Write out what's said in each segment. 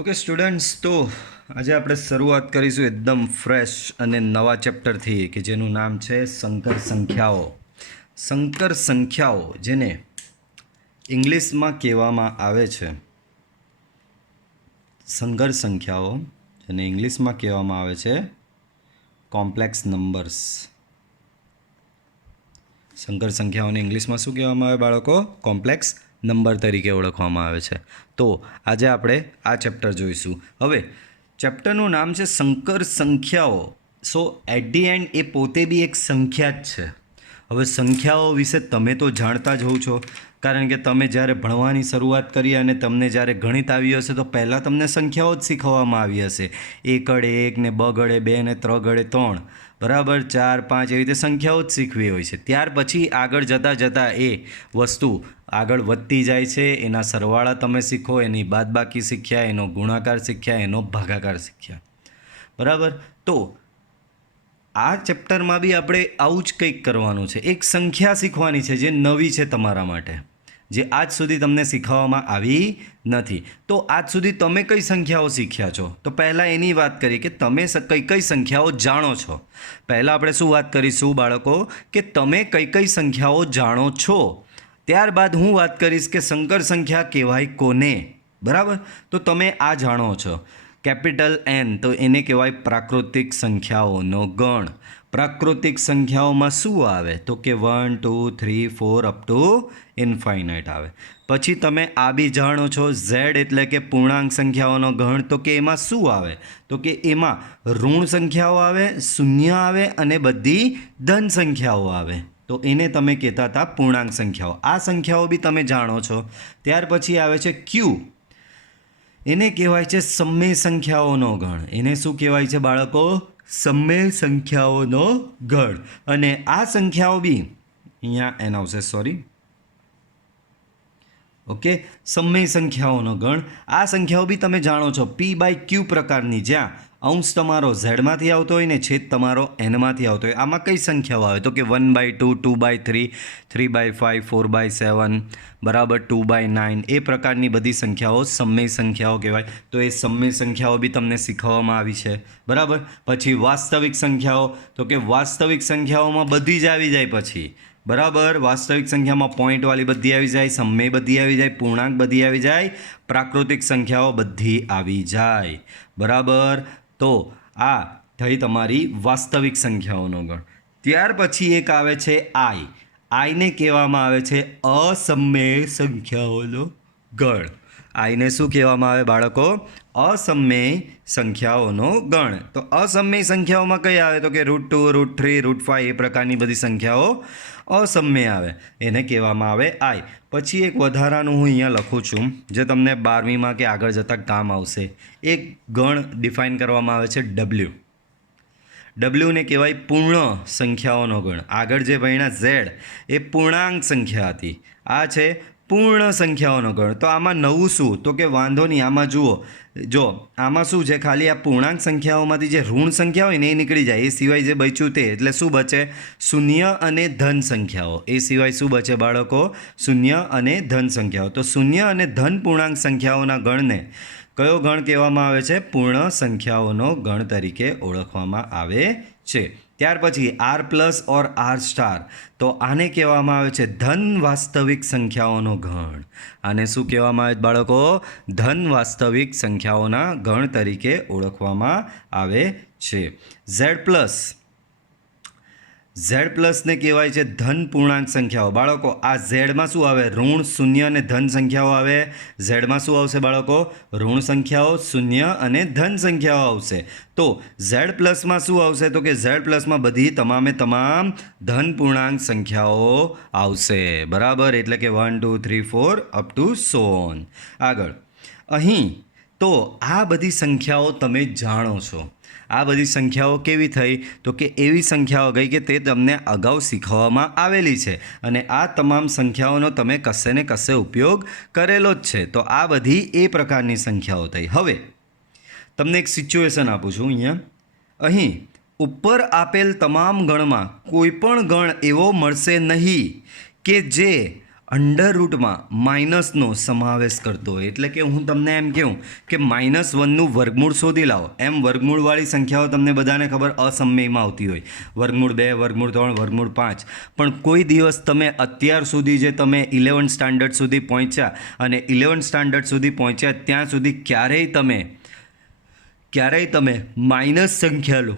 Okay students, તો આજે આપણે શરૂઆત કરીશું એકદમ ફ્રેશ અને નવા ચેપ્ટરથી કે જેનું નામ છે સંકર સંખ્યાઓ. સંકર સંખ્યાઓ જેને ઇંગ્લિશમાં કહેવામાં આવે છે સંકર સંખ્યાઓ, જેને ઇંગ્લિશમાં કહેવામાં આવે છે કોમ્પ્લેક્સ નંબર્સ. સંકર સંખ્યાઓને ઇંગ્લિશમાં શું કહેવામાં આવે બાળકો? કોમ્પ્લેક્સ નંબર તરીકે ઓળખવામાં આવે છે. તો આજે આપણે આ ચેપ્ટર જોઈશું. હવે ચેપ્ટરનું નામ છે સંકર સંખ્યાઓ. સો એટ ધી એન્ડ એ પોતે બી એક સંખ્યા જ છે. હવે સંખ્યાઓ વિશે તમે તો જાણતા જ હોવ છો, કારણ કે તમે જ્યારે ભણવાની શરૂઆત કરી અને તમને જ્યારે ગણિત આવ્યું હશે તો પહેલાં તમને સંખ્યાઓ જ શીખવવામાં આવી હશે. એક ગળે એક ને બ ગળે બે ને ત્રણ ગળે ત્રણ, બરાબર, 4 5 એવી રીતે સંખ્યાઓ જ શીખવી હોય છે. ત્યાર પછી આગળ જતાં એ વસ્તુ આગળ વધતી જાય છે. એના સરવાળા તમે શીખો, એની બાદબાકી શીખ્યા, એનો ગુણાકાર શીખ્યા, એનો ભાગાકાર શીખ્યા, બરાબર. તો આ ચેપ્ટરમાં બી આપણે આવું જ કંઈક કરવાનું છે. એક સંખ્યા શીખવાની છે જે નવી છે તમારા માટે, જે આજ સુધી તમને શીખવવામાં આવી નથી. તો આજ સુધી તમે કઈ સંખ્યાઓ શીખ્યા છો? તો પહેલાં એની વાત કરી કે તમે કઈ કઈ સંખ્યાઓ જાણો છો. પહેલાં આપણે શું વાત કરીશું બાળકો, કે તમે કઈ કઈ સંખ્યાઓ જાણો છો. ત્યારબાદ હું વાત કરીશ કે સંકર સંખ્યા કહેવાય કોને, બરાબર. તો તમે આ જાણો છો કેપિટલ એન, તો એને કહેવાય પ્રાકૃતિક સંખ્યાઓનો ગણ. પ્રાકૃતિક સંખ્યાઓમાં શું આવે? તો કે 1 2 3 4 અપ ટુ ઇન્ફાઇનાઇટ આવે. પછી તમે આ બી જાણો છો ઝેડ એટલે કે પૂર્ણાંક સંખ્યાઓનો ગણ. તો કે એમાં શું આવે? તો કે એમાં ઋણ સંખ્યાઓ આવે, શૂન્ય આવે અને બધી ધન સંખ્યાઓ આવે. તો એને તમે કહેતા હતા પૂર્ણાંક સંખ્યાઓ. આ સંખ્યાઓ બી તમે જાણો છો. ત્યાર પછી આવે છે ક્યુ. એને કહેવાય છે સમય સંખ્યાઓનો ગણ. એને શું કહેવાય છે બાળકો? સમય સંખ્યાઓનો ગણ. અને આ સંખ્યાઓ બી અહીંયા એન આવશે, સોરી, ઓકે, સમય સંખ્યાઓનો ગણ. આ સંખ્યાઓ બી તમે જાણો છો P/Q પ્રકારની, જ્યાં અંશ તમારો ઝેડમાંથી આવતો હોય ને છેદ તમારો એનમાંથી આવતો હોય. આમાં કઈ સંખ્યાઓ આવે? તો કે 1/2, 2/3, 3/5, 4/7, બરાબર, 2/9, એ પ્રકારની બધી સંખ્યાઓ સમય સંખ્યાઓ કહેવાય. તો એ સમય સંખ્યાઓ બી તમને શીખવવામાં આવી છે, બરાબર. પછી વાસ્તવિક સંખ્યાઓ, તો કે વાસ્તવિક સંખ્યાઓમાં બધી જ આવી જાય પછી, બરાબર. વાસ્તવિક સંખ્યામાં પોઈન્ટવાળી બધી આવી જાય, સમય બધી આવી જાય, પૂર્ણાંક બધી આવી જાય, પ્રાકૃતિક સંખ્યાઓ બધી આવી જાય, બરાબર. તો આ થઈ તમારી વાસ્તવિક સંખ્યાઓનો ગણ. ત્યાર પછી એક આવે છે આઈ. આઈને કહેવામાં આવે છે અસમય સંખ્યાઓનો ગણ. આઈને શું કહેવામાં આવે બાળકો? અસમય સંખ્યાઓનો ગણ. તો અસમય સંખ્યાઓમાં કઈ આવે? તો કે √2, √3, √5 એ પ્રકારની બધી સંખ્યાઓ અસમય આવે, એને કહેવામાં આવે આઈ. પછી એક વધારાનું હું અહીંયા લખું છું જે તમને 12મીમાં કે આગળ જતાં કામ આવશે. એક ગણ ડિફાઇન કરવામાં આવે છે ડબલ્યુ. ડબલ્યુને કહેવાય પૂર્ણ સંખ્યાઓનો ગણ. આગળ જે ભણ્યા ઝેડ એ પૂર્ણાંક સંખ્યા હતી, આ છે પૂર્ણ સંખ્યાઓનો ગણ. તો આમાં નવું શું? તો કે વાંધો નહીં, આમાં જુઓ, જો આમાં શું છે, ખાલી આ પૂર્ણાંક સંખ્યાઓમાંથી જે ઋણ સંખ્યા હોય ને એ નીકળી જાય, એ સિવાય જે બચ્યું તે, એટલે શું બચે? શૂન્ય અને ધન સંખ્યાઓ. એ સિવાય શું બચે બાળકો? શૂન્ય અને ધન સંખ્યાઓ. તો શૂન્ય અને ધન પૂર્ણાંક સંખ્યાઓના ગણને કયો ગણ કહેવામાં આવે છે? પૂર્ણ સંખ્યાઓનો ગણ તરીકે ઓળખવામાં આવે છે. ત્યાર પછી R plus or R star, તો આને કહેવામાં આવે છે ધન વાસ્તવિક સંખ્યાઓનો ગણ. આને શું કહેવામાં આવે બાળકો? ધન વાસ્તવિક સંખ્યાઓના ગણ તરીકે ઓળખવામાં આવે છે. ઝેડ પ્લસને કહેવાય છે ધન પૂર્ણાંક સંખ્યાઓ. બાળકો આ ઝેડમાં શું આવે? ઋણ, શૂન્ય અને ધન સંખ્યાઓ આવે. ઝેડમાં શું આવશે બાળકો? ઋણ સંખ્યાઓ, શૂન્ય અને ધન સંખ્યાઓ આવશે. તો ઝેડ પ્લસમાં શું આવશે? તો કે ઝેડ પ્લસમાં બધી તમામે તમામ ધન પૂર્ણાંક સંખ્યાઓ આવશે, બરાબર. એટલે કે 1 2 3 4 અપ ટુ સો ઓન. આગળ અહીં તો આ બધી સંખ્યાઓ તમે જાણો છો. આ બધી સંખ્યાઓ કેવી થઈ? તો કે એવી સંખ્યાઓ ગઈ કે તે તમને અગાઉ શીખવવામાં આવેલી છે અને આ તમામ સંખ્યાઓનો તમે કશે ને કશે ઉપયોગ કરેલો જ છે. તો આ બધી એ પ્રકારની સંખ્યાઓ થઈ. હવે તમને એક સિચ્યુએશન આપું છું અહીંયા. અહીં ઉપર આપેલ તમામ ગણમાં કોઈ પણ ગણ એવો મળશે નહીં કે જે અંડર રૂટમાં માઇનસનો સમાવેશ કરતો હોય. એટલે કે હું તમને એમ કહું કે -1નું વર્ગમૂળ શોધી લાવો. એમ વર્ગમૂળવાળી સંખ્યાઓ તમને બધાને ખબર અસમયમાં આવતી હોય. વર્ગમૂળ 2, વર્ગમૂળ 3, વર્ગમૂળ 5. પણ કોઈ દિવસ તમે અત્યાર સુધી જે તમે 11th સ્ટાન્ડર્ડ સુધી પહોંચ્યા અને 11th સ્ટાન્ડર્ડ સુધી પહોંચ્યા ત્યાં સુધી ક્યારેય તમે માઇનસ સંખ્યા લો,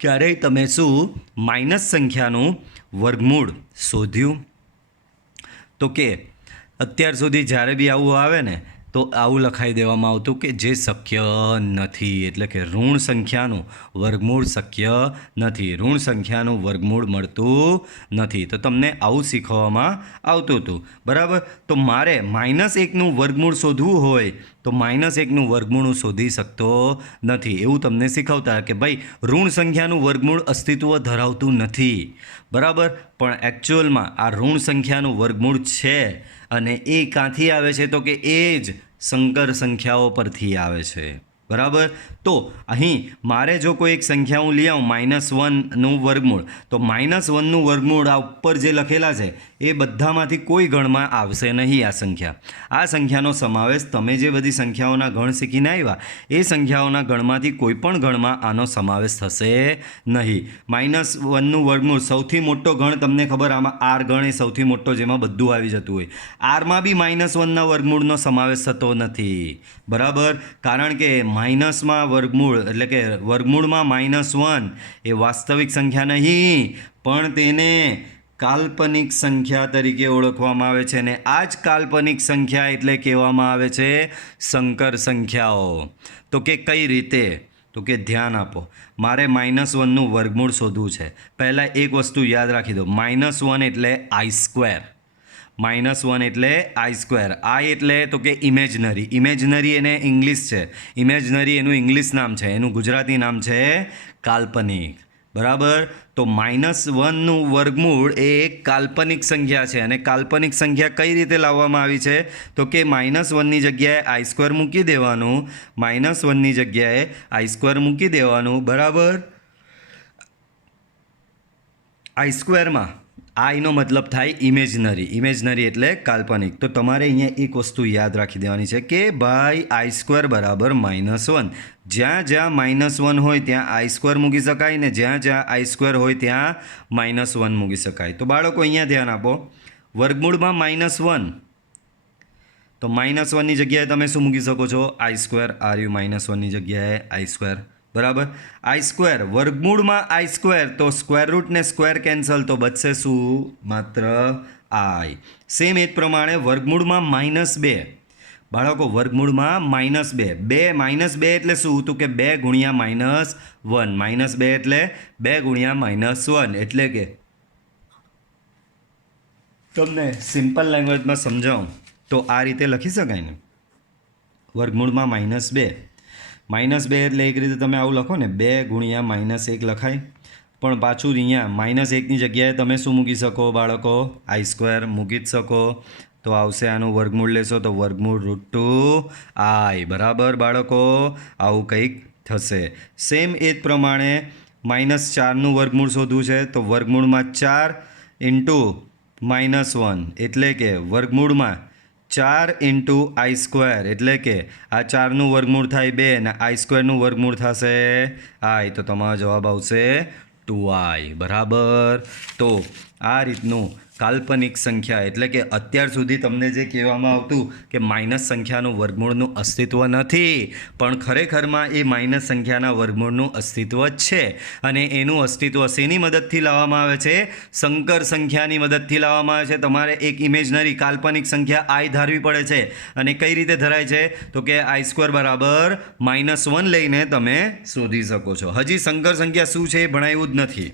ક્યારેય તમે શું માઇનસ સંખ્યાનું વર્ગમૂળ શોધ્યું? તો કે અત્યાર સુધી જ્યારે બી આવું આવે ને તો આવું લખાઈ દેવામાં આવતું કે જે શક્ય નથી. એટલે કે ઋણ સંખ્યાનું વર્ગમૂળ શક્ય નથી, ઋણ સંખ્યાનું વર્ગમૂળ મળતું નથી. તો તમને આવું શીખવવામાં આવતું હતું, બરાબર? તો મારે -1નું વર્ગમૂળ શોધવું હોય તો -1નું વર્ગમૂળ હું શોધી શકતો નથી એવું તમને શીખવતા કે ભાઈ ઋણ સંખ્યાનું વર્ગમૂળ અસ્તિત્વ ધરાવતું નથી, બરાબર? પણ એકચ્યુઅલમાં આ ઋણ સંખ્યાનું વર્ગમૂળ છે અને એ ક્યાંથી આવે છે? તો કે એ જ સંકર સંખ્યાઓ પરથી આવે છે, બરાબર? તો અહીં મારે જો કોઈ એક સંખ્યા હું લઈ આવું -1નું વર્ગમૂળ, તો -1નું વર્ગમૂળ આ ઉપર જે લખેલા છે એ બધામાંથી કોઈ ગણમાં આવશે નહીં. આ સંખ્યાનો સમાવેશ તમે જે બધી સંખ્યાઓના ગણ શીખીને આવ્યા એ સંખ્યાઓના ગણમાંથી કોઈ પણ ગણમાં આનો સમાવેશ થશે નહીં. -1નું વર્ગમૂળ સૌથી મોટો ગણ તમને ખબર, આમાં આર ગણ એ સૌથી મોટો, જેમાં બધું આવી જતું હોય. આરમાં બી -1ના વર્ગમૂળનો સમાવેશ થતો નથી, બરાબર? કારણ કે માઇનસમાં વર્ગમૂળ એટલે કે વર્ગમૂળમાં -1 એ વાસ્તવિક સંખ્યા નહીં પણ તેને કાલ્પનિક સંખ્યા તરીકે ઓળખવામાં આવે છે અને આ જ કાલ્પનિક સંખ્યા એટલે કહેવામાં આવે છે સંકર સંખ્યાઓ. તો કે કઈ રીતે? તો કે ધ્યાન આપો, મારે -1નું વર્ગમૂળ શોધવું છે. પહેલાં એક વસ્તુ યાદ રાખી દો, -1 એટલે I². -1 એટલે I². I એટલે તો કે ઇમેજનરી એને ઇંગ્લિશ છે, ઇમેજનરી એનું ઇંગ્લિશ નામ છે, એનું ગુજરાતી નામ છે કાલ્પનિક, બરાબર? તો -1નું વર્ગમૂળ એ એક કાલ્પનિક સંખ્યા છે અને કાલ્પનિક સંખ્યા કઈ રીતે લાવવામાં આવી છે? તો કે -1ની જગ્યાએ I² મૂકી દેવાનું, -1ની જગ્યાએ I² મૂકી દેવાનું, બરાબર? I²માં આઈનો મતલબ થાય ઇમેજનરી એટલે કાલ્પનિક. તો તમારે અહીંયા એક વસ્તુ યાદ રાખી દેવાની છે કે ભાઈ I² બરાબર -1. જ્યાં જ્યાં -1 હોય ત્યાં I² મૂકી શકાય ને જ્યાં જ્યાં I² હોય ત્યાં -1 મૂકી શકાય. તો બાળકો અહીંયા ધ્યાન આપો, વર્ગમૂળમાં -1, તો -1ની જગ્યાએ તમે શું મૂકી શકો છો? I². આર્યું -1ની જગ્યાએ I², બરાબર? I² વર્ગમૂળમાં I², તો સ્ક્વેર રૂટ ને સ્ક્વેર કેન્સલ, તો બચશે શું? માત્ર I. સેમ એ જ પ્રમાણે વર્ગમૂળમાં -2, બાળકો વર્ગમૂળમાં -2 એટલે શું? તો કે 2 ગુણ્યા -1, -2 એટલે 2 ગુણ્યા -1. એટલે કે તમને સિમ્પલ લેંગ્વેજમાં સમજાવું તો આ રીતે લખી શકાય ને, વર્ગમૂળમાં -2 એટલે એક રીતે તમે આવું લખો ને, 2 ગુણ્યા -1 લખાય. પણ પાછું અહીંયા -1ની જગ્યાએ તમે શું મૂકી શકો બાળકો? I² મૂકી જ શકો. તો આવશે આનું વર્ગમૂળ લેશો તો વર્ગમૂળ √2I, બરાબર બાળકો? આવું કંઈક થશે. સેમ એ જ પ્રમાણે -4નું વર્ગમૂળ શોધવું છે તો વર્ગમૂળમાં 4 × -1 એટલે કે વર્ગમૂળમાં 4 × I² એટલે કે આ 4નું વર્ગમૂળ થાય 2 અને I²નું વર્ગમૂળ થશે I, તો તમારો જવાબ આવશે 2I, બરાબર? તો આ રીતનું કાલ્પનિક સંખ્યા એટલે કે અત્યાર સુધી તમને જે કહેવામાં આવતું કે માઇનસ સંખ્યાનું વર્ગમૂળનું અસ્તિત્વ નથી, પણ ખરેખરમાં એ માઇનસ સંખ્યાના વર્ગમૂળનું અસ્તિત્વ છે અને એનું અસ્તિત્વ શેની મદદથી લાવવામાં આવે છે? સંકર સંખ્યાની મદદથી લાવવામાં આવે છે. તમારે એક ઇમેજનરી કાલ્પનિક સંખ્યા I ધારવી પડે છે અને કઈ રીતે ધરાય છે? તો કે I² બરાબર -1 લઈને તમે શોધી શકો છો. હજી સંકર સંખ્યા શું છે એ ભણાવ્યું જ નથી.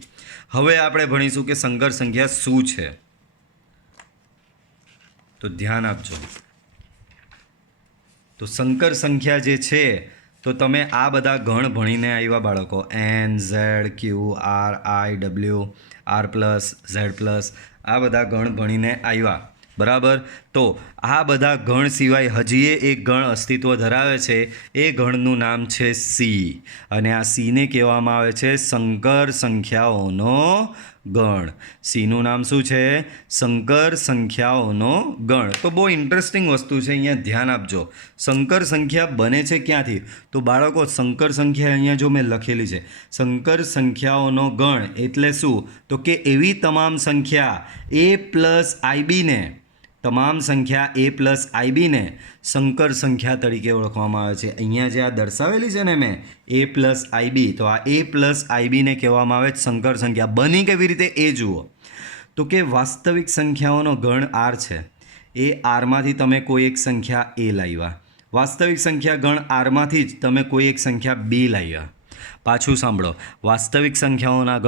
હવે આપણે ભણીશું કે સંકર સંખ્યા શું છે. તો ધ્યાન આપજો. તો સંકર સંખ્યા જે છે તો તમે આ બધા ગણ ભણીને આવ્યા બાળકો, N, Z, Q, R, I, W, R+, Z+, આ બધા ગણ ભણીને આવ્યા, બરાબર? તો આ બધા ગણ સિવાય હજી એક ગણ અસ્તિત્વ ધરાવે છે. એ ગણનું નામ છે સી, અને આ સીને કહેવામાં આવે છે સંકર સંખ્યાઓનો ગણ. સીનું નામ શું છે? સંકર સંખ્યાઓનો ગણ. તો બહુ ઇન્ટરેસ્ટિંગ વસ્તુ છે, અહીંયા ધ્યાન આપજો. સંકર સંખ્યા બને છે ક્યાંથી? તો બાળકો, સંકર સંખ્યા અહીંયા જો મેં લખેલી છે, સંકર સંખ્યાઓનો ગણ એટલે શું? તો કે એવી તમામ સંખ્યા એ પ્લસ આઈબીને, તમામ સંખ્યા એ પ્લસ આઈબીને સંકર સંખ્યા તરીકે ઓળખવામાં આવે છે. અહીંયા જે આ દર્શાવેલી છે ને મેં, એ પ્લસ આઈબી, તો આ એ પ્લસ આઈબીને કહેવામાં આવે છે સંકર સંખ્યા. બની કેવી રીતે એ જુઓ. તો કે વાસ્તવિક સંખ્યાઓનો ગણ આર છે, એ આરમાંથી તમે કોઈ એક સંખ્યા એ લાવ્યા. વાસ્તવિક સંખ્યા ગણ આરમાંથી જ તમે કોઈ એક સંખ્યા બી લાવ્યા. પાછું સાંભળો, વાસ્તવિક સંખ્યાઓના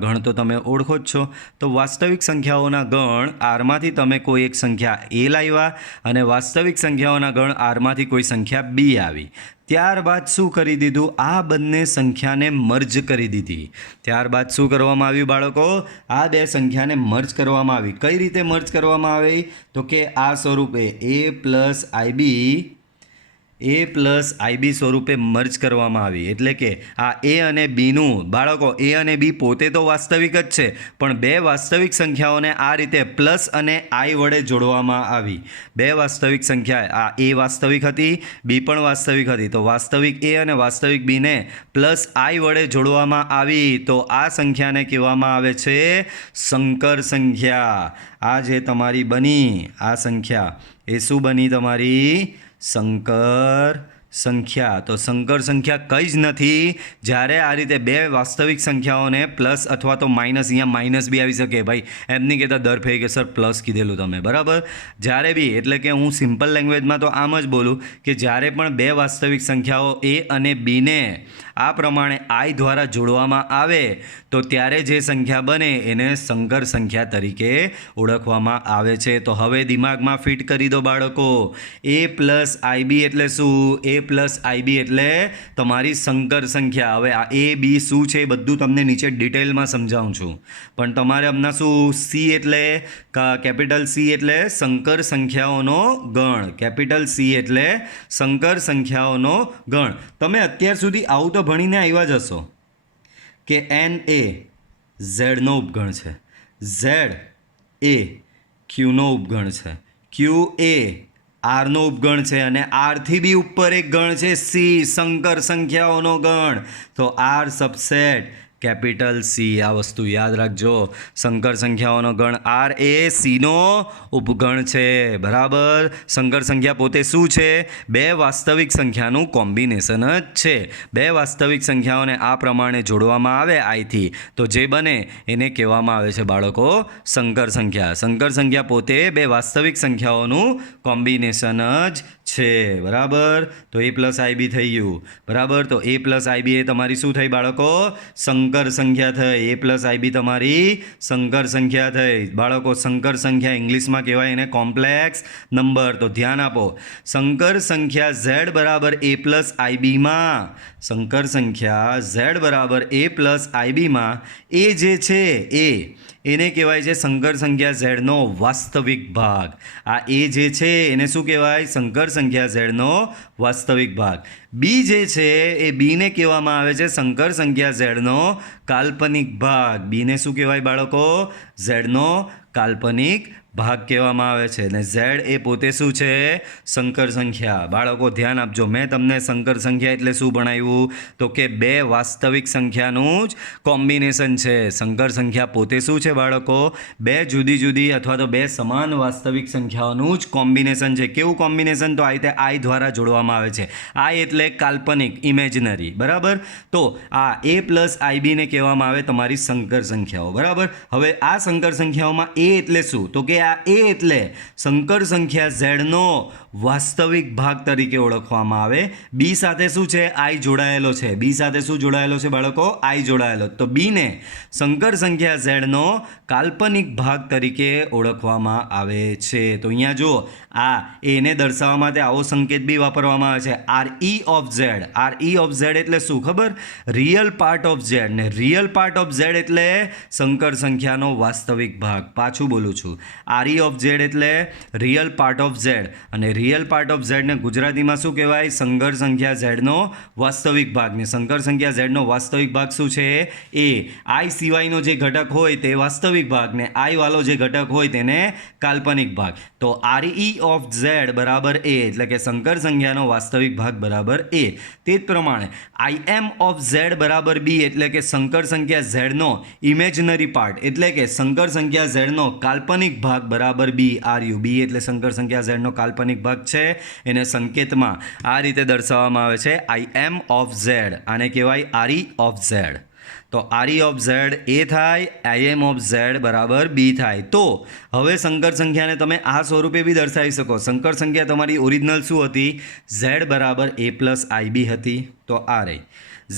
ગણ તો તમે ઓળખો જ છો. તો વાસ્તવિક સંખ્યાઓના ગણ આરમાંથી તમે કોઈ એક સંખ્યા એ લાવ્યા, અને વાસ્તવિક સંખ્યાઓના ગણ આરમાંથી કોઈ સંખ્યા બી આવી. ત્યારબાદ શું કરી દીધું? આ બંને સંખ્યાને મર્જ કરી દીધી. ત્યારબાદ શું કરવામાં આવ્યું બાળકો? આ બે સંખ્યાને મર્જ કરવામાં આવી. કઈ રીતે મર્જ કરવામાં આવી? તો કે આ સ્વરૂપે એ પ્લસ આઈબી સ્વરૂપે મર્જ કરવામાં આવી. એટલે કે આ એ અને બીનું, બાળકો એ અને બી પોતે તો વાસ્તવિક જ છે, પણ બે વાસ્તવિક સંખ્યાઓને આ રીતે પ્લસ અને આઈ વડે જોડવામાં આવી. બે વાસ્તવિક સંખ્યા, આ એ વાસ્તવિક હતી, બી પણ વાસ્તવિક હતી, તો વાસ્તવિક એ અને વાસ્તવિક બીને પ્લસ આઈ વડે જોડવામાં આવી. તો આ સંખ્યાને કહેવામાં આવે છે સંકર સંખ્યા. આ જે તમારી બની આ સંખ્યા, એ શું બની તમારી? સંકર સંખ્યા. તો સંકર સંખ્યા કંઈ જ નથી જ્યારે આ રીતે બે વાસ્તવિક સંખ્યાઓને પ્લસ અથવા તો માઇનસ, અહીંયા માઇનસ બી આવી શકે ભાઈ, એમ નહીં કહેતા દર ફેરી કે સર પ્લસ કીધેલું તમે, બરાબર? જ્યારે બી, એટલે કે હું સિમ્પલ લેંગ્વેજમાં તો આમ જ બોલું કે જ્યારે પણ બે વાસ્તવિક સંખ્યાઓ એ અને બીને આ પ્રમાણે આઈ દ્વારા જોડવામાં આવે તો ત્યારે જે સંખ્યા બને એને સંકર સંખ્યા તરીકે ઓળખવામાં આવે છે. તો હવે દિમાગમાં ફિટ કરી દો બાળકો, એ પ્લસ આઈબી એટલે શું? એ પ્લસ આઈબી એટલે તમારી સંકર સંખ્યા. હવે આ એ બી શું છે એ બધું તમને નીચે ડિટેલમાં સમજાવું છું, પણ તમારે હમણાં શું? સી એટલે કેપિટલ સી એટલે સંકર સંખ્યાઓનો ગણ. કેપિટલ સી એટલે સંકર સંખ્યાઓનો ગણ. તમે અત્યાર સુધી આવું તો ભણીને આવ્યા જ હશો કે એન એ ઝેડનો ઉપગણ છે, ઝેડ એ ક્યુનો ઉપગણ છે, ક્યુ એ આરનો ઉપગણ છે, અને આરથી બી ઉપર એક ગણ છે સી, સંકર સંખ્યાઓનો ગણ. તો આર સબસેટ કેપિટલ સી. આ વસ્તુ યાદ રાખજો. સંકર સંખ્યાઓનો ગણ આર એ સીનો ઉપગણ છે, બરાબર? સંકર સંખ્યા પોતે શું છે? બે વાસ્તવિક સંખ્યાનું કોમ્બિનેશન જ છે. બે વાસ્તવિક સંખ્યાઓને આ પ્રમાણે જોડવામાં આવે આઈથી, તો જે બને એને કહેવામાં આવે છે બાળકો સંકર સંખ્યા. સંકર સંખ્યા પોતે બે વાસ્તવિક સંખ્યાઓનું કોમ્બિનેશન જ છે, બરાબર? તો એ પ્લસ આઈબી થઈ ગયું, બરાબર? તો એ પ્લસ આઈબી એ તમારી શું થઈ બાળકો? સંકર સંખ્યા થઈ. એ પ્લસ આઈબી તમારી સંકર સંખ્યા થઈ. બાળકો, સંકર સંખ્યા ઇંગ્લિશમાં કહેવાય એને કોમ્પ્લેક્સ નંબર. તો ધ્યાન આપો, સંકર સંખ્યા ઝેડ બરાબર એ પ્લસ આઈબીમાં, સંકર સંખ્યા ઝેડ બરાબર એ પ્લસ આઈબીમાં એ જે છે એને કહેવાય છે સંકર સંખ્યા ઝેડનો વાસ્તવિક ભાગ. આ એ જે છે એને શું કહેવાય? સંકર સંખ્યા ઝેડનો વાસ્તવિક ભાગ. બી જે છે એ બીને કહેવામાં આવે છે સંકર સંખ્યા ઝેડનો કાલ્પનિક ભાગ. બીને શું કહેવાય બાળકો? ઝેડનો કાલ્પનિક ભાગ કહેવામાં આવે છે. અને ઝેડ એ પોતે શું છે? સંકર સંખ્યા. બાળકો ધ્યાન આપજો, મેં તમને સંકર સંખ્યા એટલે શું ભણાવ્યું? તો કે બે વાસ્તવિક સંખ્યાનું જ કોમ્બિનેશન છે. સંકર સંખ્યા પોતે શું છે બાળકો? બે જુદી જુદી અથવા તો બે સમાન વાસ્તવિક સંખ્યાઓનું જ કોમ્બિનેશન છે. કેવું કોમ્બિનેશન? તો આ રીતે આઈ દ્વારા જોડવામાં આવે છે. આઈ એટલે કાલ્પનિક, ઇમેજનરી, બરાબર? તો આ એ પ્લસ આઈબીને કહેવામાં આવે તમારી સંકર સંખ્યાઓ, બરાબર? હવે આ સંકર સંખ્યાઓમાં એ એટલે શું? તો કે આ એ એટલે સંકર સંખ્યા ઝેડનો વાસ્તવિક ભાગ તરીકે ઓળખવામાં આવે. બી સાથે શું છે? આઈ જોડાયેલો છે. બી સાથે શું જોડાયેલો છે બાળકો? આઈ જોડાયેલો. તો બીને સંકર સંખ્યા ઝેડનો કાલ્પનિક ભાગ તરીકે ઓળખવામાં આવે છે. તો અહીંયા જુઓ, આ એને દર્શાવવા માટે આવો સંકેત બી વાપરવામાં આવે છે RE of Z. RE of Z એટલે શું ખબર? Real part of Z. ને રિયલ પાર્ટ ઓફ ઝેડ એટલે સંકર સંખ્યાનો વાસ્તવિક ભાગ. પાછું બોલું છું, RE ઓફ ઝેડ એટલે રિયલ પાર્ટ ઓફ ઝેડ, અને રિયલ પાર્ટ ઓફ ઝેડને ગુજરાતીમાં શું કહેવાય? સંકર સંખ્યા ઝેડનો વાસ્તવિક ભાગ. ને સંકર સંખ્યા ઝેડનો વાસ્તવિક ભાગ શું છે? એ આઈ સિવાયનો જે ઘટક હોય તે વાસ્તવિક ભાગ, ને આઈ વાળો જે ઘટક હોય તેને કાલ્પનિક ભાગ. તો RE ઓફ ઝેડ બરાબર એ, એટલે કે સંકર સંખ્યાનો વાસ્તવિક ભાગ બરાબર એ. તે જ પ્રમાણે IM ઓફ ઝેડ બરાબર બી, એટલે કે સંકર સંખ્યા ઝેડનો ઇમેજનરી પાર્ટ, એટલે કે સંકર સંખ્યા ઝેડનો કાલ્પનિક ભાગ બરાબર બી. RU બી એટલે સંકર સંખ્યા ઝેડનો કાલ્પનિક ભાગ છે. એને સંકેતમાં આ રીતે દર્શાવવામાં આવે છે IM ઓફ ઝેડ. આને કહેવાય RE ઓફ ઝેડ. તો RE ઓફ ઝેડ એ થાય, IM ઓફ ઝેડ બરાબર બી થાય. તો હવે સંકર સંખ્યાને તમે આ સ્વરૂપે બી દર્શાવી શકો. સંકર સંખ્યા તમારી ઓરિજિનલ શું હતી? ઝેડ બરાબર A પ્લસ IB હતી. તો આ રહી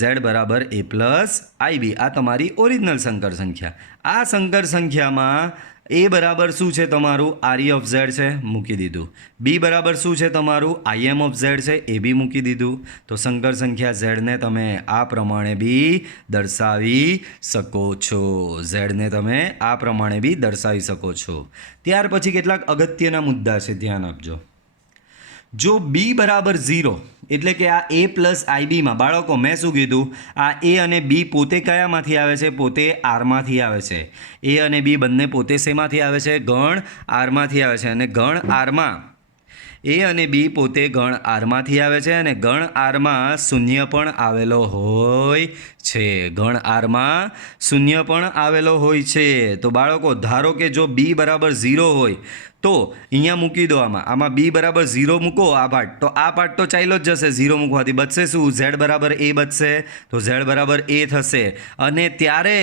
ઝેડ બરાબર A પ્લસ IB. આ તમારી ઓરિજિનલ સંકર સંખ્યા. આ સંકર સંખ્યામાં એ બરાબર શું છે તમારું? RE ઓફ ઝેડ છે, મૂકી દીધું. બી બરાબર શું છે તમારું? IM ઓફ ઝેડ છે, એ બી મૂકી દીધું. તો સંકર સંખ્યા ઝેડને તમે આ પ્રમાણે બી દર્શાવી શકો છો. ઝેડને તમે આ પ્રમાણે બી દર્શાવી શકો છો. ત્યાર પછી કેટલાક અગત્યના મુદ્દા છે, ધ્યાન આપજો. જો બી બરાબર 0, એટલે કે આ A પ્લસ IBમાં બાળકો મેં શું કીધું? આ A અને B પોતે કયામાંથી આવે છે? પોતે Rમાંથી આવે છે. A અને B બંને પોતે શેમાંથી આવે છે? ગણ Rમાંથી આવે છે. અને ગણ Rમાં A અને B પોતે ગણ Rમાંથી આવે છે, અને ગણ Rમાં શૂન્ય પણ આવેલો હોય છે. ગણ Rમાં શૂન્ય પણ આવેલો હોય છે. તો બાળકો ધારો કે જો B બરાબર 0 હોય તો અહીંયા મૂકી દો. આમાં B બરાબર 0 મૂકો, આ પાર્ટ. તો આ પાર્ટ તો ચાલ્યો જ જશે 0 મૂકવાથી. બચશે શું? Z બરાબર A બચશે. તો Z બરાબર A થશે. અને ત્યારે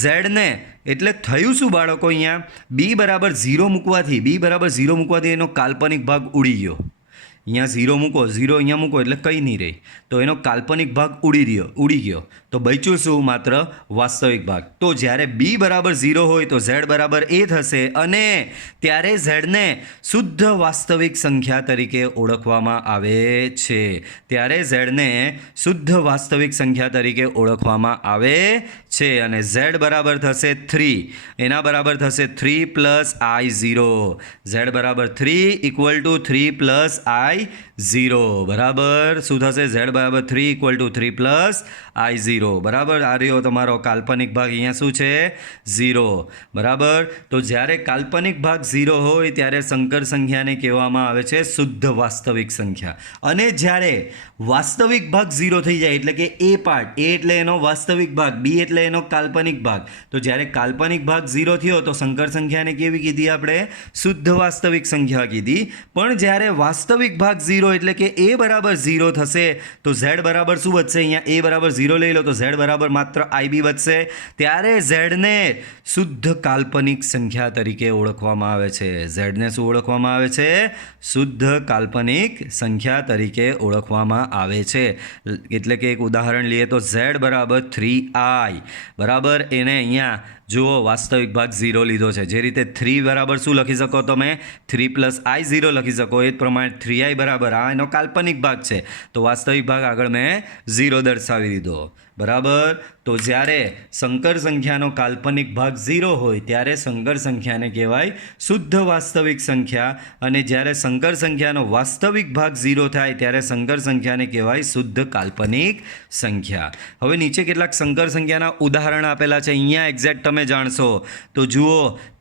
ઝેડને એટલે થયું શું બાળકો? અહીંયા B બરાબર 0 મૂકવાથી એનો કાલ્પનિક ભાગ ઉડી ગયો. અહીંયા 0 મૂકો, 0 અહીંયા મૂકો એટલે કંઈ નહીં રહી. તો એનો કાલ્પનિક ભાગ ઉડી ગયો. તો બચ્યું શું? માત્ર વાસ્તવિક ભાગ. તો જ્યારે B બરાબર 0 હોય તો Z બરાબર A થશે, અને ત્યારે ઝેડને શુદ્ધ વાસ્તવિક સંખ્યા તરીકે ઓળખવામાં આવે છે. ત્યારે ઝેડને શુદ્ધ વાસ્તવિક સંખ્યા તરીકે ઓળખવામાં આવે છે. અને Z બરાબર થશે 3. એના બરાબર થશે 3 પ્લસ I0. Z બરાબર 3 ઇક્વલ ટુ 3 પ્લસ I0. બરાબર શું થશે? Z બરાબર 3 ઇક્વલ ટુ 3 પ્લસ I0. બરાબર. આ રહ્યો તમારો કાલ્પનિક ભાગ. અહીંયા શું છે? 0. બરાબર. તો જ્યારે કાલ્પનિક ભાગ 0 હોય ત્યારે સંકર સંખ્યાને કહેવામાં આવે છે શુદ્ધ વાસ્તવિક સંખ્યા. અને જ્યારે વાસ્તવિક ભાગ 0 થઈ જાય, એટલે કે A પાર્ટ, A એટલે એનો વાસ્તવિક ભાગ, B એટલે એનો કાલ્પનિક ભાગ. તો જ્યારે કાલ્પનિક ભાગ 0 થયો તો સંકર સંખ્યાને કેવી કીધી આપણે? શુદ્ધ વાસ્તવિક સંખ્યા કીધી. પણ જ્યારે વાસ્તવિક ભાગ 0 એટલે કે A બરાબર 0 થશે તો Z બરાબર શું વધશે? અહીંયા A બરાબર 0 લઈ લો તો Z બરાબર માત્ર IB વધશે. ત્યારે ઝેડને શુદ્ધ કાલ્પનિક સંખ્યા તરીકે ઓળખવામાં આવે છે. ઝેડને શું ઓળખવામાં આવે છે? શુદ્ધ કાલ્પનિક સંખ્યા તરીકે ઓળખવામાં આવે છે. એટલે કે એક ઉદાહરણ લઈએ તો Z બરાબર 3I. બરાબર. એને અહીંયા જુઓ વાસ્તવિક ભાગ 0 લીધો છે. જે રીતે 3 બરાબર શું લખી શકો તમે? 3 પ્લસ I0 લખી શકો. એ જ પ્રમાણે 3I બરાબર આ એનો કાલ્પનિક ભાગ છે, તો વાસ્તવિક ભાગ આગળ મેં 0 દર્શાવી દીધો. બરાબર. તો જ્યારે સંકર સંખ્યાનો કાલ્પનિક ભાગ 0 હોય ત્યારે સંકર સંખ્યાને કહેવાય શુદ્ધ વાસ્તવિક સંખ્યા, અને જ્યારે સંકર સંખ્યાનો વાસ્તવિક ભાગ 0 થાય ત્યારે સંકર સંખ્યાને કહેવાય શુદ્ધ કાલ્પનિક સંખ્યા. હવે નીચે કેટલાક સંકર સંખ્યાના ઉદાહરણ આપેલા છે, અહીંયા એક્ઝેક્ટ તમે જાણશો. તો જુઓ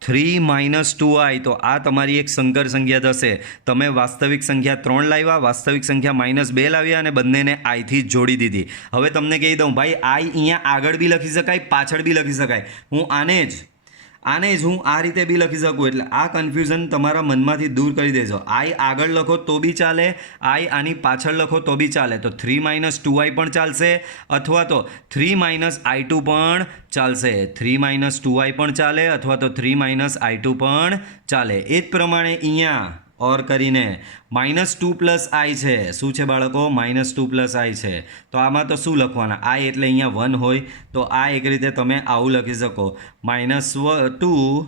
3 - 2i. તો આ તમારી એક સંકર સંખ્યા થશે. તમે વાસ્તવિક સંખ્યા 3 લાવ્યા, વાસ્તવિક સંખ્યા -2 લાવ્યા, અને બંનેને i થી જોડી દીધી. હવે તમને કહી દઉં ભાઈ, i અહીંયા આગળ બી લખી શકાય, પાછળ બી લખી શકાય. હું આને જ હું આ રીતે બી લખી શકું. એટલે આ કન્ફ્યુઝન તમારા મનમાંથી દૂર કરી દેજો. i આગળ લખો તો બી ચાલે, i આની પાછળ લખો તો બી ચાલે. તો 3 - 2i પણ ચાલશે, અથવા તો 3 - i2 પણ ચાલશે. 3 - 2i પણ ચાલે, અથવા તો 3 - i2 પણ ચાલે. એ જ પ્રમાણે અહીંયા ઓર કરીને -2 + i છે. શું છે બાળકો? -2 + i છે. તો આમાં તો શું લખવાના? i એટલે અહીંયા 1 હોય, તો આ એક રીતે તમે આવું લખી શકો. -2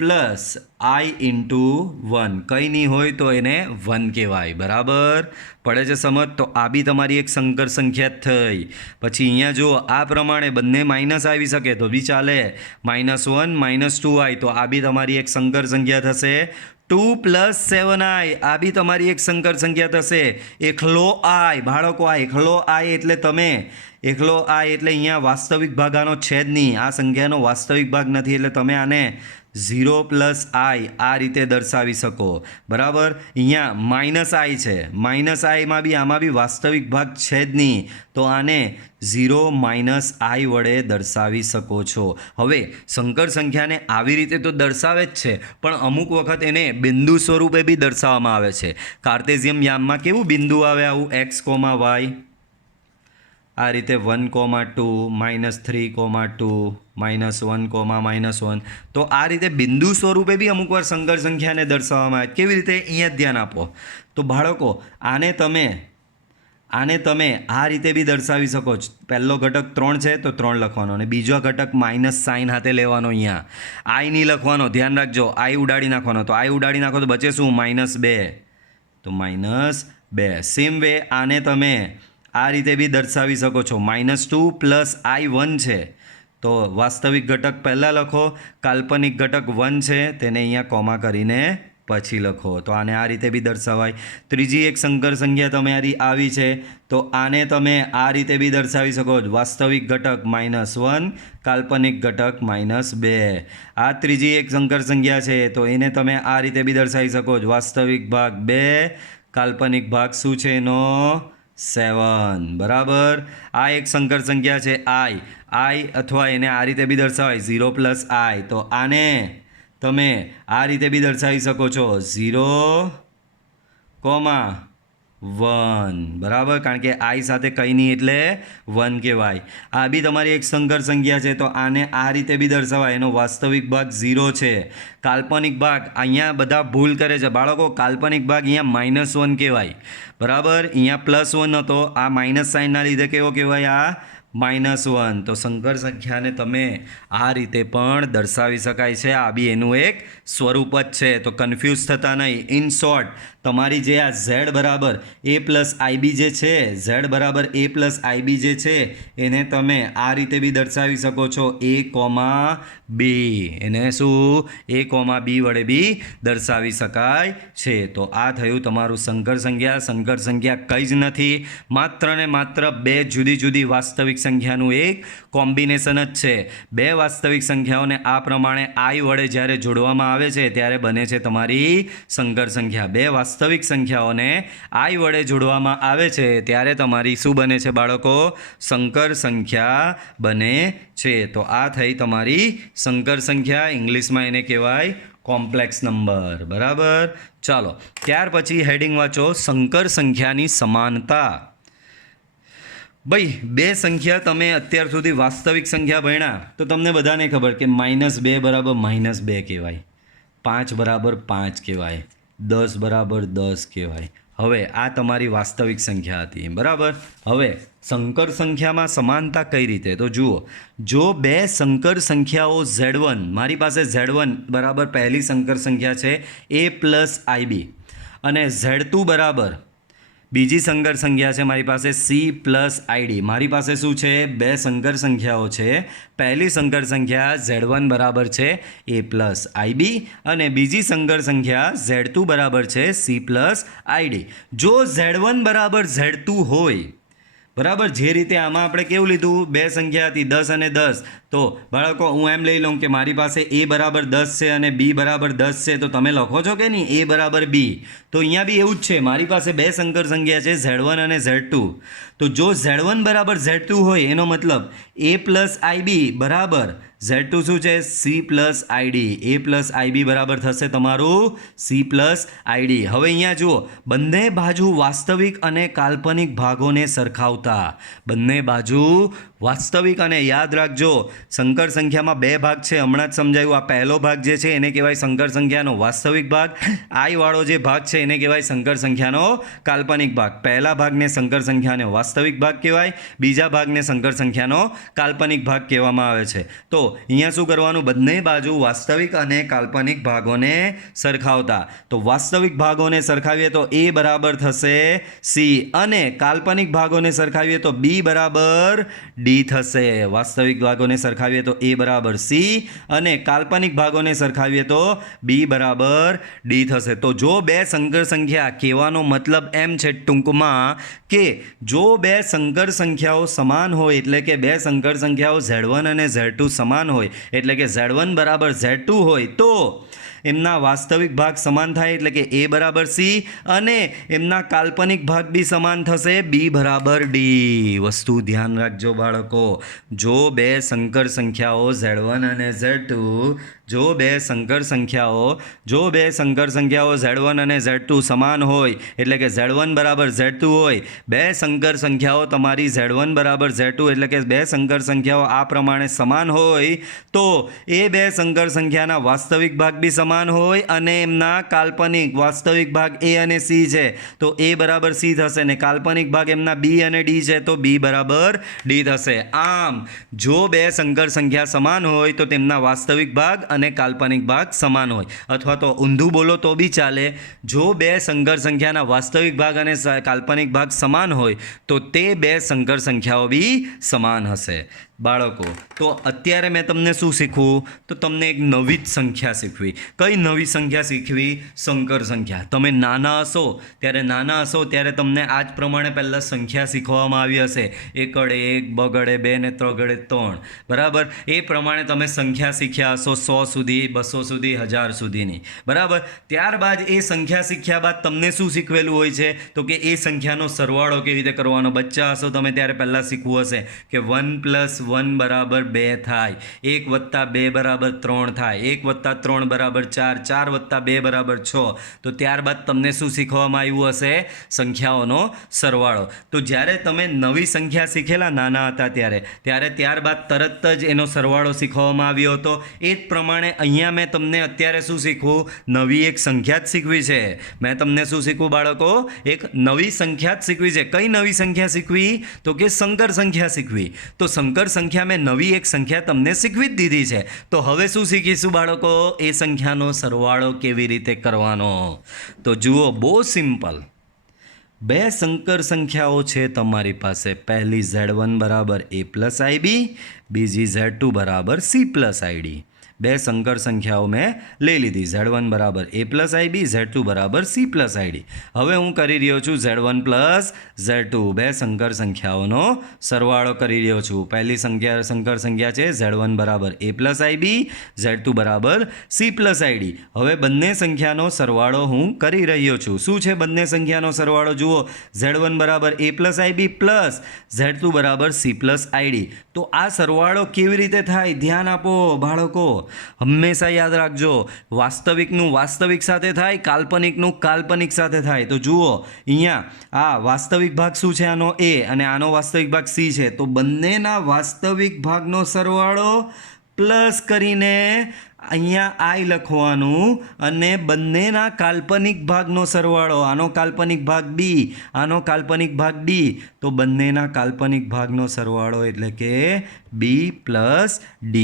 પ્લસ આઈ ઇન્ટુ 1 કંઈ નહીં હોય તો એને 1 કહેવાય. બરાબર પડે છે સમજ? તો આ બી તમારી એક સંકર સંખ્યા થઈ. પછી અહીંયા જુઓ આ પ્રમાણે બંને માઇનસ આવી શકે તો બી ચાલે. -1 -2i તો આ બી તમારી એક સંકર સંખ્યા થશે. 2 + 7i આ બી તમારી એક સંકર સંખ્યા થશે. એકલો આઈ બાળકો, આ એકલો આઈ એટલે તમે એકલો આઈ એટલે અહીંયા વાસ્તવિક ભાગ આનો છે જ નહીં. આ સંખ્યાનો વાસ્તવિક ભાગ નથી એટલે તમે આને 0 + i આ રીતે દર્શાવી શકો. બરાબર અહીંયા -i છે. -iમાં બી આમાં બી વાસ્તવિક ભાગ છે જ નહીં તો આને 0 - i વડે દર્શાવી શકો છો. હવે સંકર સંખ્યાને આવી રીતે તો દર્શાવે જ છે પણ અમુક વખત એને બિંદુ સ્વરૂપે બી દર્શાવવામાં આવે છે. કાર્ટેશિયન યામમાં કેવું બિંદુ આવે આવું x, y આ રીતે 1, 2 -3, 2 -1, -1 તો આ રીતે બિંદુ સ્વરૂપે બી અમુક વાર સંકર સંખ્યાને દર્શાવવામાં આવે. કેવી રીતે અહીંયા ધ્યાન આપો તો બાળકો આને તમે આ રીતે બી દર્શાવી શકો છો. પહેલો ઘટક 3 છે તો 3 લખવાનો અને બીજો ઘટક માઇનસ સાઇન હાથે લેવાનો. અહીંયા આઈ નહીં લખવાનો, ધ્યાન રાખજો. આઈ ઉડાડી નાખવાનો તો આઈ ઉડાડી નાખો તો બચે શું? -2 તો -2. સેમ વે આને તમે આ રીતે બી દર્શાવી શકો છો. -2 + i1 છે તો વાસ્તવિક ઘટક પહેલાં લખો, કાલ્પનિક ઘટક 1 છે તેને અહીંયા કોમા કરીને પછી લખો તો આને આ રીતે બી દર્શાવાય. ત્રીજી એક સંકર સંખ્યા તમારી આવી છે તો આને તમે આ રીતે બી દર્શાવી શકો છો. વાસ્તવિક ઘટક -1, કાલ્પનિક ઘટક -2. આ ત્રીજી એક સંકર સંખ્યા છે તો એને તમે આ રીતે બી દર્શાવી શકો છો. વાસ્તવિક ભાગ 2, કાલ્પનિક ભાગ શું છે એનો 7. બરાબર આ એક સંકર સંખ્યા છે i અથવા એને આ રીતે બી દર્શાવાય 0 + i તો આને તમે આ રીતે બી દર્શાવી શકો છો 0, 1. બરાબર કારણ કે i સાથે કંઈ નહીં એટલે 1 કહેવાય. આ બી તમારી એક સંકર સંખ્યા છે તો આને આ રીતે બી દર્શાવાય. એનો વાસ્તવિક ભાગ 0 છે. કાલ્પનિક ભાગ અહીંયા બધા ભૂલ કરે છે બાળકો. કાલ્પનિક ભાગ અહીંયા -1 કહેવાય. બરાબર અહીંયા +1 હતો, આ માઇનસ સાઇનના લીધે કેવો કહેવાય? આ -1. તો સંકર સંખ્યાને તમે આ રીતે પણ દર્શાવી શકાય છે. આ બી એનું એક સ્વરૂપ જ છે તો કન્ફ્યુઝ થતા નહીં. ઇન શોર્ટ તમારી જે આ z બરાબર a + ib જે છે, z બરાબર a + ib જે છે એને તમે આ રીતે બી દર્શાવી શકો છો a, b. એને શું a, b વડે બી દર્શાવી શકાય છે. તો આ થયું તમારું સંકર સંખ્યા. સંકર સંખ્યા કંઈ જ નથી, માત્ર ને માત્ર બે જુદી જુદી વાસ્તવિક સંખ્યાનું એક કોમ્બિનેશન જ છે. બે વાસ્તવિક સંખ્યાઓને આ પ્રમાણે i વડે જ્યારે જોડવામાં આવે છે ત્યારે બને છે તમારી સંકર સંખ્યા. બે વાસ્તવિક સંખ્યાઓને i વડે જોડવામાં આવે છે ત્યારે તમારી શું બને છે બાળકો? સંકર સંખ્યા બને છે. તો આ થઈ તમારી સંકર સંખ્યા. ઇંગ્લિશમાં એને કહેવાય કોમ્પ્લેક્સ નંબર. બરાબર ચાલો ત્યાર પછી હેડિંગ વાંચો સંકર સંખ્યાની સમાનતા. ભાઈ બે સંખ્યા તમે અત્યાર સુધી વાસ્તવિક સંખ્યા ભણ્યા તો તમને બધાને ખબર કે -2 બરાબર -2 કહેવાય, 5 બરાબર 5 કહેવાય, 10 બરાબર 10 કહેવાય. હવે આ તમારી વાસ્તવિક સંખ્યા હતી. બરાબર હવે સંકર સંખ્યામાં સમાનતા કઈ રીતે? તો જુઓ, જો બે સંકર સંખ્યાઓ z1, મારી પાસે z1 બરાબર પહેલી સંકર સંખ્યા છે a + ib અને z2 બરાબર બીજી સંકર સંખ્યા છે મારી પાસે c + id. મારી પાસે શું છે? બે સંકર સંખ્યાઓ છે. પહેલી સંકર સંખ્યા z1 બરાબર છે a + ib અને બીજી સંકર સંખ્યા z2 બરાબર છે c + id. જો z1 બરાબર z2 હોય, બરાબર જે રીતે આમાં આપણે કેવું લીધું? બે સંખ્યા હતી 10 અને 10. તો બાળકો હું એમ લઈ લઉં કે મારી પાસે a બરાબર 10 છે અને b બરાબર 10 છે તો તમે લખો છો કે નહીં a બરાબર b? તો અહીંયા બી એવું જ છે. મારી પાસે બે સંકર સંખ્યા છે z1 અને z2. તો જો z1 બરાબર z2 હોય એનો મતલબ a + ib બરાબર z2 શું છે? c + id. a + ib બરાબર થશે તમારું c + id. હવે અહીંયા જુઓ, બંને બાજુ વાસ્તવિક અને કાલ્પનિક ભાગોને સરખાવતા બંને બાજુ વાસ્તવિક અને યાદ રાખજો સંકર સંખ્યામાં બે ભાગ છે, હમણાં જ સમજાયું. આ પહેલો ભાગ જે છે એને કહેવાય સંકર સંખ્યાનો વાસ્તવિક ભાગ. આઈ વાળો જે ભાગ છે એને કહેવાય સંકર સંખ્યાનો કાલ્પનિક ભાગ. પહેલા ભાગને સંકર સંખ્યાનો વાસ્તવિક ભાગ કહેવાય, બીજા ભાગને સંકર સંખ્યાનો કાલ્પનિક ભાગ કહેવામાં આવે છે. તો અહીંયા શું કરવાનું, બંને બાજુ વાસ્તવિક અને કાલ્પનિક ભાગોને સરખાવતા. તો વાસ્તવિક ભાગોને સરખાવીએ તો a બરાબર થશે c, અને કાલ્પનિક ભાગોને સરખાવીએ તો b બરાબર d થશે. વાસ્તવિક ભાગોને સરખાવીએ તો a બરાબર c, અને કાલ્પનિક ભાગોને સરખાવીએ તો b બરાબર d થશે. તો જો બે સંકર સંખ્યા, કહેવાનો મતલબ એમ છે ટૂંકમાં કે જો બે સંકર સંખ્યાઓ સમાન હોય, એટલે કે બે સંકર સંખ્યાઓ z1 અને z2 સમાન હોય, એટલે કે z1 બરાબર z2 હોય, તો એમના વાસ્તવિક ભાગ સમાન થાય, એટલે કે a બરાબર c, અને એમના કાલ્પનિક ભાગ બી સમાન થશે, b બરાબર d. વસ્તુ ધ્યાન રાખજો બાળકો, જો બે સંકર સંખ્યાઓ z1 અને z2, જો બે સંકર સંખ્યાઓ z1 અને z2 સમાન હોય, એટલે કે z1 બરાબર z2 હોય, બે સંકર સંખ્યાઓ તમારી z1 બરાબર z2, એટલે કે બે સંકર સંખ્યાઓ આ પ્રમાણે સમાન હોય, તો એ બે સંકર સંખ્યાના વાસ્તવિક ભાગ બી સમાન હોય, અને એમના કાલ્પનિક વાસ્તવિક ભાગ a અને c છે તો a બરાબર c થશે, અને કાલ્પનિક ભાગ એમના b અને d છે તો b બરાબર d થશે. આમ જો બે સંકર સંખ્યા સમાન હોય તો તેમના વાસ્તવિક ભાગ અને કાલ્પનિક ભાગ સમાન હોય, અથવા તો ઊંધું બોલો તો બી ચાલે, જો બે સંકર સંખ્યાના વાસ્તવિક ભાગ અને કાલ્પનિક ભાગ સમાન હોય તો તે બે સંકર સંખ્યાઓ બી સમાન હશે. બાળકો, તો અત્યારે મેં તમને શું શીખવું, તો તમને એક નવી જ સંખ્યા શીખવી. કઈ નવી સંખ્યા શીખવી? સંકર સંખ્યા. તમે નાના હશો ત્યારે તમને આ જ પ્રમાણે પહેલાં સંખ્યા શીખવવામાં આવી હશે, એકડે 1, બગડે 2 ને ત્રગડે 3, બરાબર? એ પ્રમાણે તમે સંખ્યા શીખ્યા હશો 100 સુધી, 200 સુધી, 1000 સુધીની, બરાબર? ત્યારબાદ એ સંખ્યા શીખ્યા બાદ તમને શું શીખવેલું હોય છે, તો કે એ સંખ્યાનો સરવાળો કેવી રીતે કરવાનો. બચ્ચા હશો તમે ત્યારે પહેલાં શીખવું હશે કે 1 + 1 બરાબર 2 થાય, 1 + 2 બરાબર 3 થાય, 1 + 3 બરાબર 4, 4 + 2 બરાબર 6. તો ત્યારબાદ તમને શું શીખવામાં આવ્યું હશે? સંખ્યાઓનો સરવાળો. તો જ્યારે તમે નવી સંખ્યા શીખેલા નાના હતા ત્યારે ત્યારબાદ તરત જ એનો સરવાળો શીખવવામાં આવ્યો હતો. એ જ પ્રમાણે અહીંયા મેં તમને અત્યારે શું શીખવું? નવી એક સંખ્યા જ શીખવી છે. મેં તમને શું શીખવું બાળકો? એક નવી સંખ્યા જ શીખવી છે. કઈ નવી સંખ્યા શીખવી? તો કે સંકર સંખ્યા શીખવી. તો સંકર સંખ્યા મેં નવી એક સંખ્યા તમને શીખવી જ દીધી છે. તો હવે શું શીખીશું બાળકો? એ સંખ્યાનો સરવાળો કેવી રીતે કરવાનો. તો જુઓ, બહુ સિમ્પલ. બે સંકર સંખ્યાઓ છે તમારી પાસે. પહેલી z1 બરાબર a પ્લસ ib, બીજી z2 બરાબર c પ્લસ id. બે સંકર સંખ્યાઓ મેં લઈ લીધી. z1 બરાબર a પ્લસ ib, z2 બરાબર c પ્લસ id. હવે હું કરી રહ્યો છું z1 પ્લસ z2, બે સંકર સંખ્યાઓનો સરવાળો કરી રહ્યો છું. પહેલી સંકર સંખ્યા છે z1 બરાબર a પ્લસ ib, z2 બરાબર c પ્લસ id. હવે બંને સંખ્યાનો સરવાળો હું કરી રહ્યો છું. શું છે બંને સંખ્યાનો સરવાળો? જુઓ, z1 બરાબર a plus ib plus z2 બરાબર c પ્લસ id. તો આ સરવાળો કેવી રીતે થાય? ધ્યાન આપો બાળકો, હંમેશા યાદ રાખજો, વાસ્તવિકનું વાસ્તવિક સાથે થાય, કાલ્પનિકનું કાલ્પનિક સાથે થાય. તો જુઓ, અહીંયા આ વાસ્તવિક ભાગ શું છે? આનો a, અને આનો વાસ્તવિક ભાગ c છે. તો બંનેના વાસ્તવિક ભાગનો સરવાળો પ્લસ કરીને અહીંયા i લખવાનું, અને બંનેના કાલ્પનિક ભાગનો સરવાળો, આનો કાલ્પનિક ભાગ b, આનો કાલ્પનિક ભાગ d, તો બંનેના કાલ્પનિક ભાગનો સરવાળો એટલે કે b પ્લસ d.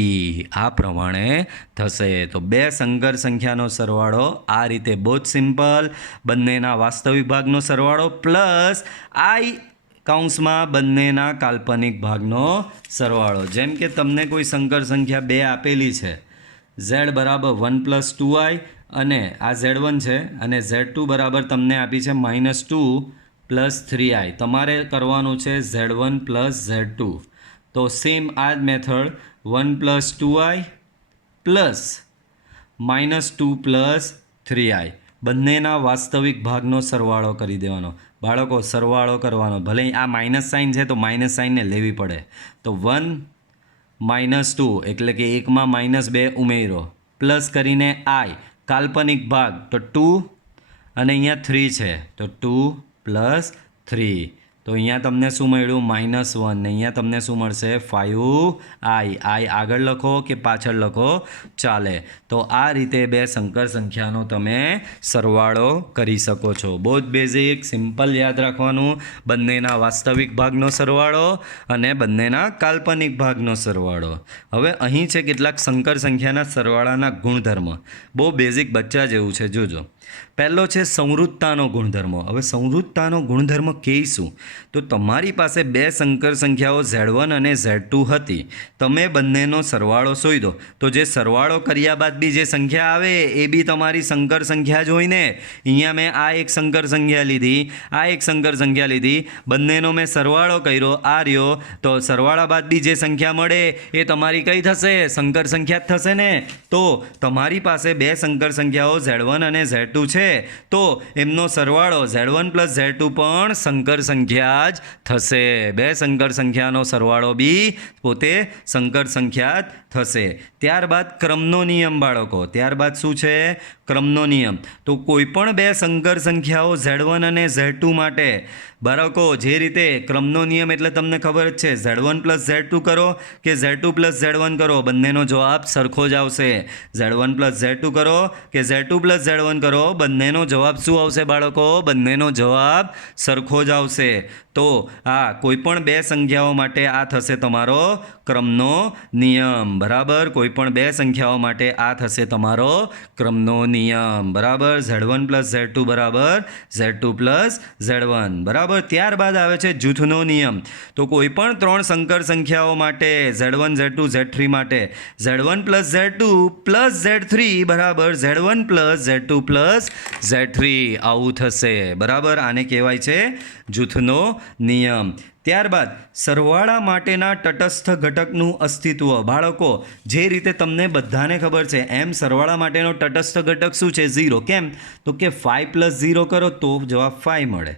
આ પ્રમાણે થશે. તો બે સંકર સંખ્યાનો સરવાળો આ રીતે, બહુ જ સિમ્પલ. બંનેના વાસ્તવિક ભાગનો સરવાળો પ્લસ i કૌંસમાં બંનેના કાલ્પનિક ભાગનો સરવાળો. જેમ કે તમને કોઈ સંકર સંખ્યા 2 આપેલી છે, z બરાબર 1 + 2i, અને આ z1 છે, અને z2 બરાબર તમને આપી છે -2 + 3i. તમારે કરવાનું છે z1 + z2. તો સેમ આ જ મેથડ, 1 + 2i પ્લસ -2 + 3i, બંનેના વાસ્તવિક ભાગનો સરવાળો કરી દેવાનો. બાળકો, સરવાળો કરવાનો, ભલે આ માઇનસ સાઇન છે તો માઇનસ સાઇનને લેવી પડે. તો 1 -2 એટલે કે 1માં -2 ઉમેરો, પ્લસ કરીને i, કાલ્પનિક ભાગ તો 2, અને અહીંયા 3 છે તો 2 + 3, તો અહીંયા તમને શું મળ્યું -1 ને અહીંયા તમને શું મળશે 5i આગળ લખો કે પાછળ લખો ચાલે. તો આ રીતે બે સંકર સંખ્યાનો તમે સરવાળો કરી શકો છો. બહુ જ બેઝિક સિમ્પલ યાદ રાખવાનું, બંનેના વાસ્તવિક ભાગનો સરવાળો અને બંનેના કાલ્પનિક ભાગનો સરવાળો. હવે અહીં છે કેટલાક સંકર સંખ્યાના સરવાળાના ગુણધર્મ. બહુ બેઝિક બચ્ચા જેવું છે, જોજો. પહેલો છે સંવૃત્તાનો ગુણધર્મ. હવે સંવૃત્તાનો ગુણધર્મ કહીશું તો તમારી પાસે બે સંકર સંખ્યાઓ Z1 અને Z2 હતી. તમે બંનેનો સરવાળો શોધો તો જે સરવાળો કર્યા બાદ બી જે સંખ્યા આવે એ બી તમારી સંકર સંખ્યા જ હોય ને. અહીંયા મેં આ એક સંકર સંખ્યા લીધી, આ એક સંકર સંખ્યા લીધી, બંનેનો મેં સરવાળો કર્યો, આ રહ્યો. તો સરવાળા બાદ બી જે સંખ્યા મળે એ તમારી કઈ થશે? સંકર સંખ્યા જ થશે ને. તો તમારી પાસે બે સંકર સંખ્યાઓ Z1 અને Z2 છે તો એમનો સરવાળો Z1 + Z2 પણ સંકર સંખ્યા જ થશે. બે સંકર સંખ્યાનો સરવાળો બી પોતે સંકર સંખ્યા જ થશે. ત્યારબાદ ક્રમનો નિયમ બાળકો. ત્યારબાદ શું છે? ક્રમનો નિયમ. તો કોઈ પણ બે સંકર સંખ્યાઓ Z1 અને Z2 માટે બાળકો જે રીતે ક્રમનો નિયમ એટલે તમને ખબર જ છે, Z1 + Z2 કરો કે Z2 + Z1 કરો, બંનેનો જવાબ સરખો જ આવશે. Z1 + Z2 કરો કે Z2 + Z1 કરો, બંનેનો જવાબ શું આવશે બાળકો? બંનેનો જવાબ સરખો જ આવશે. તો આ કોઈ પણ બે સંખ્યાઓ માટે આ થશે તમારો ક્રમનો નિયમ. બરાબર, કોઈ પણ બે સંખ્યાઓ માટે આ થશે તમારો ક્રમનો નિયમ. બરાબર, Z1 + Z2 બરાબર Z2 + Z1 બરાબર. ત્યારબાદ આવે છે જૂથનો નિયમ. તો કોઈ પણ ત્રણ સંકર સંખ્યાઓ માટે Z1 Z2 Z3 માટે Z1 + Z2 + Z3 બરાબર Z1 + Z2 + Z3 આવું થશે. બરાબર, આને કહેવાય છે જૂથનો નિયમ. ત્યારબાદ સરવાળા માટેના તટસ્થ ઘટકનું અસ્તિત્વ. બાળકો જે રીતે તમને બધાને ખબર છે એમ સરવાળા માટેનો તટસ્થ ઘટક શું છે? 0. કેમ? તો કે 5 + 0 કરો તો જવાબ 5 મળે,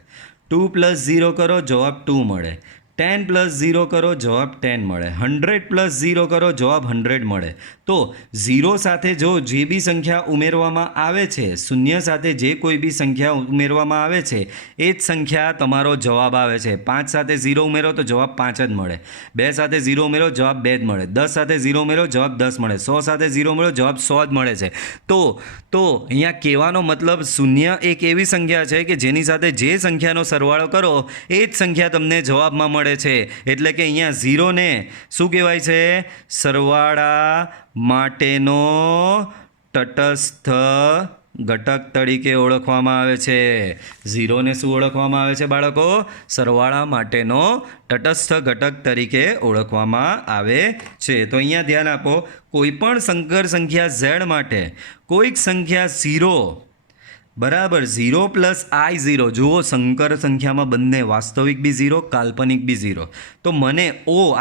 2 + 0 કરો જવાબ 2 મળે, 10 + 0 કરો જવાબ 10 મળે, 100 + 0 કરો જવાબ 100 મળે. તો 0 સાથે જો જે બી સંખ્યા ઉમેરવામાં આવે છે, શૂન્ય સાથે જે કોઈ બી સંખ્યા ઉમેરવામાં આવે છે એ જ સંખ્યા તમારો જવાબ આવે છે. 5 સાથે 0 ઉમેરો તો જવાબ 5 જ મળે, 2 સાથે 0 ઉમેરો જવાબ 2 જ મળે, 10 સાથે 0 ઉમેરો જવાબ 10 મળે, 100 સાથે 0 ઉમેરો જવાબ 100 જ મળે છે. તો અહીંયા કહેવાનો મતલબ શૂન્ય એક એવી સંખ્યા છે કે જેની સાથે જે સંખ્યાનો સરવાળો કરો એ જ સંખ્યા તમને જવાબમાં મળે છે. એટલે કે અહીંયા 0 ને શું કહેવાય છે? સરવાળા માટેનો તટસ્થ ઘટક તરીકે ઓળખવામાં આવે છે. 0 ને શું ઓળખવામાં આવે છે બાળકો? સરવાળા માટેનો તટસ્થ ઘટક તરીકે ઓળખવામાં આવે છે. તો અહીંયા ધ્યાન આપો, કોઈ પણ સંકર સંખ્યા Z માટે કોઈક સંખ્યા 0 બરાબર 0 + I0. જુઓ, સંકર સંખ્યામાં બંને વાસ્તવિક બી 0, કાલ્પનિક બી 0. તો મને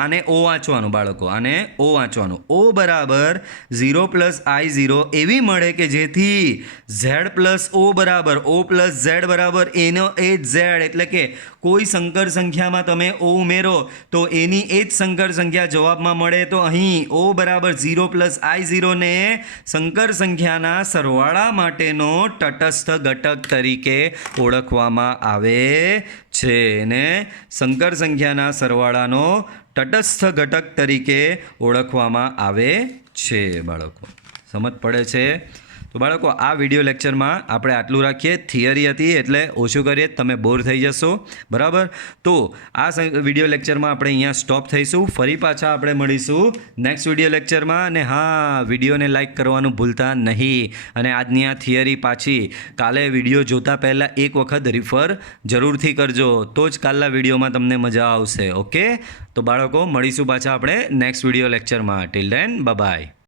આને O વાંચવાનું બાળકો, આને O વાંચવાનું. O બરાબર 0 + I0 એવી મળે કે જેથી Z + O બરાબર O + Z બરાબર એનો એ જ Z. એટલે કે કોઈ સંકર સંખ્યામાં તમે O ઉમેરો તો એની એ જ સંકર સંખ્યા જવાબમાં મળે. તો અહીં O બરાબર 0 + I0 ને સંકર સંખ્યાના સરવાળા માટેનો તટસ્થ ઘટક તરીકે ઓળખવામાં આવે છે. ને સંકર સંખ્યાના સરવાળાનો તટસ્થ ઘટક તરીકે ઓળખવામાં આવે છે. બાળકો સમજ પડે છે? તો બાળકો આ વિડીયો લેક્ચરમાં આપણે આટલું રાખીએ. થિયરી હતી એટલે ઓછું કરીએ, તમે બોર થઈ જશો. બરાબર, તો આ વિડીયો લેક્ચરમાં આપણે અહીંયા સ્ટોપ થઈશું. ફરી પાછા આપણે મળીશું નેક્સ્ટ વિડીયો લેક્ચરમાં. અને હા, વિડીયોને લાઇક કરવાનું ભૂલતા નહીં. અને આજની આ થિયરી પાછી કાલે વિડીયો જોતા પહેલાં એક વખત રિફર જરૂરથી કરજો, તો જ કાલના વિડીયોમાં તમને મજા આવશે. ઓકે, તો બાળકો મળીશું પાછા આપણે નેક્સ્ટ વિડીયો લેક્ચરમાં. Till then by.